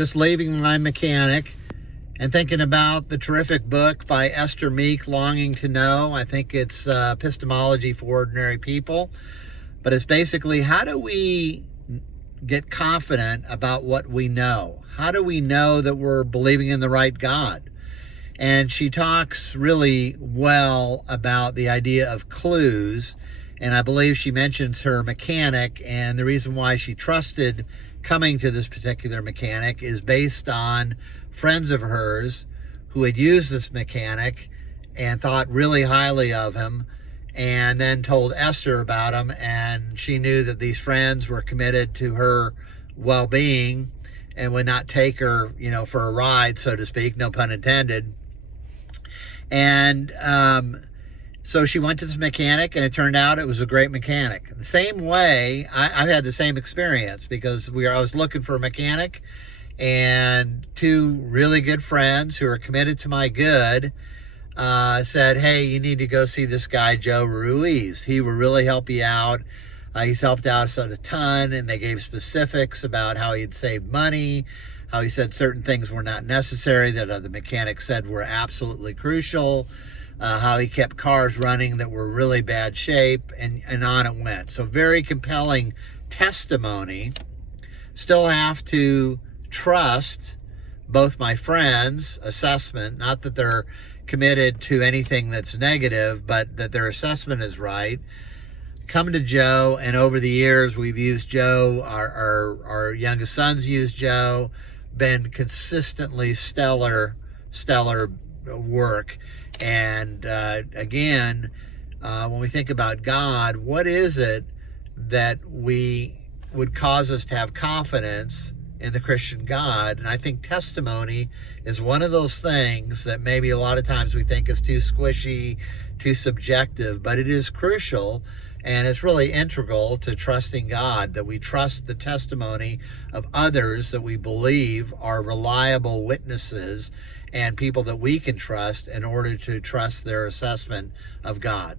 just leaving my mechanic and thinking about the terrific book by Esther Meek, Longing to Know. I think it's Epistemology for Ordinary People. But it's basically, how do we get confident about what we know? How do we know that we're believing in the right God? And she talks really well about the idea of clues. And I believe she mentions her mechanic, and the reason why she trusted coming to this particular mechanic is based on friends of hers who had used this mechanic and thought really highly of him, and then told Esther about him, and she knew that these friends were committed to her well-being and would not take her, for a ride, so to speak, no pun intended. And so she went to this mechanic, and it turned out it was a great mechanic. The same way, I've had the same experience, because I was looking for a mechanic, and two really good friends who are committed to my good said, hey, you need to go see this guy, Joe Ruiz. He will really help you out. He's helped out us a ton, and they gave specifics about how he'd saved money, how he said certain things were not necessary that other mechanics said were absolutely crucial, how he kept cars running that were really bad shape, and on it went. So very compelling testimony. Still have to trust both my friends' assessment, not that they're committed to anything that's negative, but that their assessment is right. Come to Joe, and over the years we've used Joe. Our youngest sons use Joe. Been consistently stellar work. And again, when we think about God, what is it that would cause us to have confidence in the Christian God? And I think testimony is one of those things that maybe a lot of times we think is too squishy, too subjective, but it is crucial, and it's really integral to trusting God, that we trust the testimony of others that we believe are reliable witnesses and people that we can trust in order to trust their assessment of God.